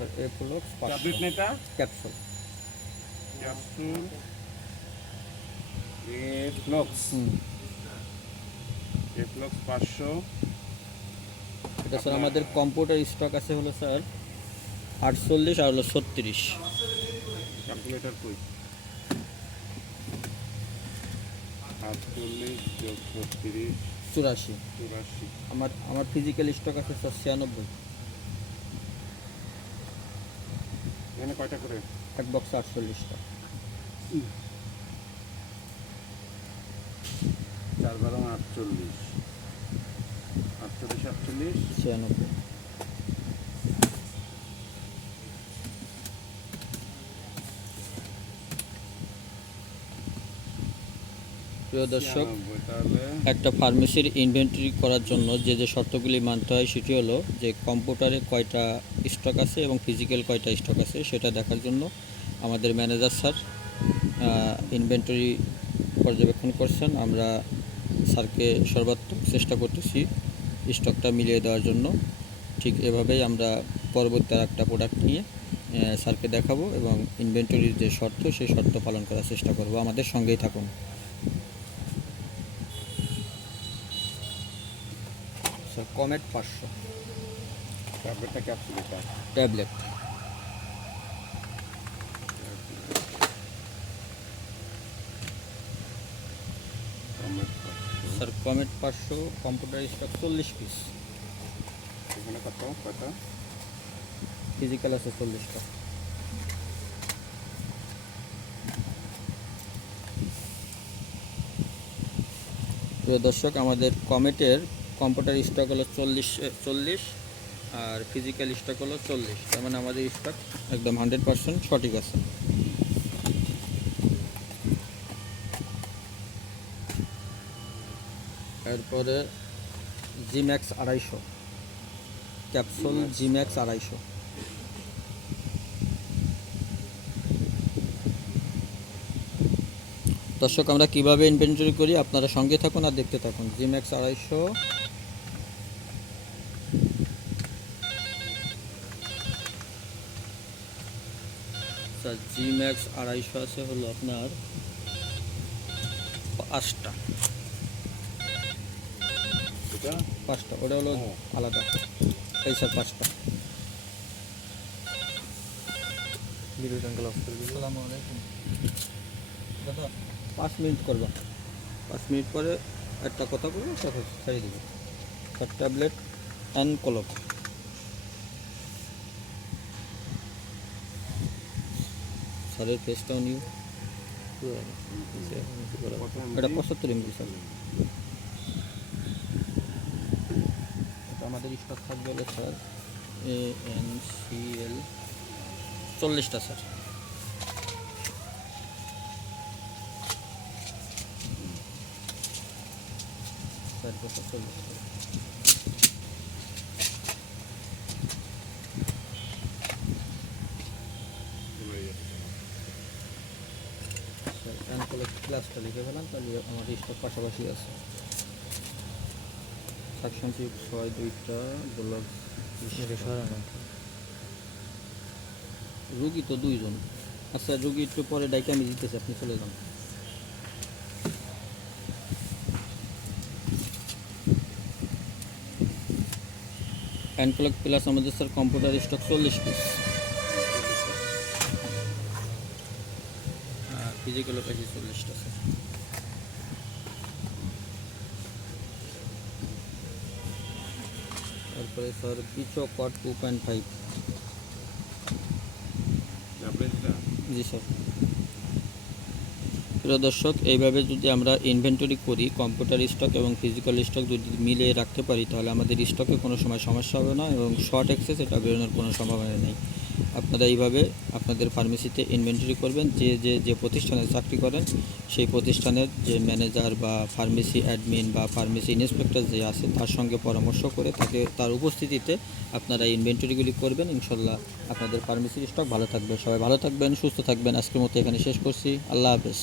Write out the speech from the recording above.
Sir Eflox tablet নেটা capsule. Capsule. Eflox hmm. পাঁচশো। এটা স্যার আমাদের কম্পিউটার স্টক আছে হলো স্যার আটচল্লিশ আর হলো ছত্রিশ। ক্যালকুলেটর কই? আটচল্লিশ যোগ ছত্রিশ। চুরাশি। চুরাশি। আমার আমার ফিজিক্যাল স্টক আছে স্যার ছিয়ানব্বই। এখানে কয়টা করে? এক বক্স আটচল্লিশটা। চার বারো আটচল্লিশ। আটচল্লিশ আটচল্লিশ? ছিয়ানব্বই। প্রিয় দর্শক একটা ফার্মেসির ইনভেন্টরি করার জন্য যে যে শর্তগুলি মানতে হয় সেটি হলো যে কম্পিউটারে কয়টা স্টক আছে এবং ফিজিক্যাল কয়টা স্টক আছে সেটা দেখার জন্য আমাদের ম্যানেজার স্যার ইনভেন্টরি পর্যবেক্ষণ করছেন। আমরা স্যারকে সর্বাত্মক চেষ্টা করতেছি স্টকটা মিলিয়ে দেওয়ার জন্য। ঠিক এভাবেই আমরা পরবর্তী আর একটা প্রোডাক্ট নিয়ে স্যারকে দেখাবো এবং ইনভেন্টরির যে শর্ত সেই শর্ত পালন করার চেষ্টা করব। আমাদের সঙ্গেই থাকুন। স্যার কমেট পাঁচশো। ট্যাবলেটটা ক্যাপসুল ট্যাবলেট স্যার কমেট পাঁচশো। কম্পিউটার স্টক চল্লিশ পিস এখানে কত? কত ফিজিক্যাল আছে চল্লিশটা প্রিয় দর্শক আমাদের কমেটের কম্পিউটার স্টক হলো চল্লিশ চল্লিশ আর ফিজিক্যাল স্টক হলো চল্লিশ। তার মানে আমাদের স্টক একদম হান্ড্রেড পার্সেন্ট সঠিক আছে। এরপরে জিম্যাক্স আড়াইশো। ক্যাপসুল জিম্যাক্স আড়াইশো। দর্শক আমরা কীভাবে ইনভেন্টরি করি? আপনারা সঙ্গে থাকুন আর দেখতে থাকুন। জিম্যাক্স আড়াইশো স্যার জিম্যাক্স আড়াইশো আছে হলো আপনার পাঁচটা। পাঁচটা ওটা হলো। আলাদা। এই স্যার পাঁচটা। দাদা পাঁচ মিনিট করবা। পাঁচ মিনিট পরে একটা কথা বলব তারপর ছেড়ে দিবে। ট্যাবলেট অ্যান্ড কলক স্যারের ফেসটাও নিউ এটা? পঁচাত্তর এমবি স্যার। আমাদের স্টক থাকবে হলো sir A N C L চল্লিশটা স্যার। স্যার কত চল্লিশটা স্যার অ্যানকোলেক্ট ক্লাসটা লিখে ফেলাম তাহলে আমাদের স্টক পাশাপাশি আছে। সাকশন টিপ ছয় দুইটা গোলাপ রুগী তো দুইজন। আচ্ছা রুগী একটু পরে ডাইকে আমি দিতেছি আপনি চলে যান। অ্যানকোলেক্ট প্লাস আমাদের স্যার কম্পিউটার স্টক চল্লিশ পিস ফিজিক্যালও পাইছি চল্লিশটা স্যার তারপরে স্যার পিচো কট টু পয়েন্ট ফাইভ। জি স্যার। প্রিয় দর্শক এইভাবে যদি আমরা ইনভেন্টরি করি কম্পিউটার স্টক এবং ফিজিক্যাল স্টক যদি মিলিয়ে রাখতে পারি তাহলে আমাদের স্টকে কোনো সময় সমস্যা হবে না এবং শর্ট অ্যাক্সেস এটা বেরোনোর কোনো সম্ভাবনা নেই। আপনারা এইভাবে আপনাদের ফার্মেসিতে ইনভেন্টরি করবেন, যে যে যে প্রতিষ্ঠানে চাকরি করেন, সেই প্রতিষ্ঠানের যে ম্যানেজার বা ফার্মেসি অ্যাডমিন বা ফার্মেসি ইন্সপেক্টর যে আছে, তার সঙ্গে পরামর্শ করে তাকে, তার উপস্থিতিতে আপনারা ইনভেন্টরিগুলি করবেন। ইনশাল্লাহ আপনাদের ফার্মেসির স্টক ভালো থাকবে। সবাই ভালো থাকবেন, সুস্থ থাকবেন। আজকের মতো এখানে শেষ করছি। আল্লাহ হাফেজ।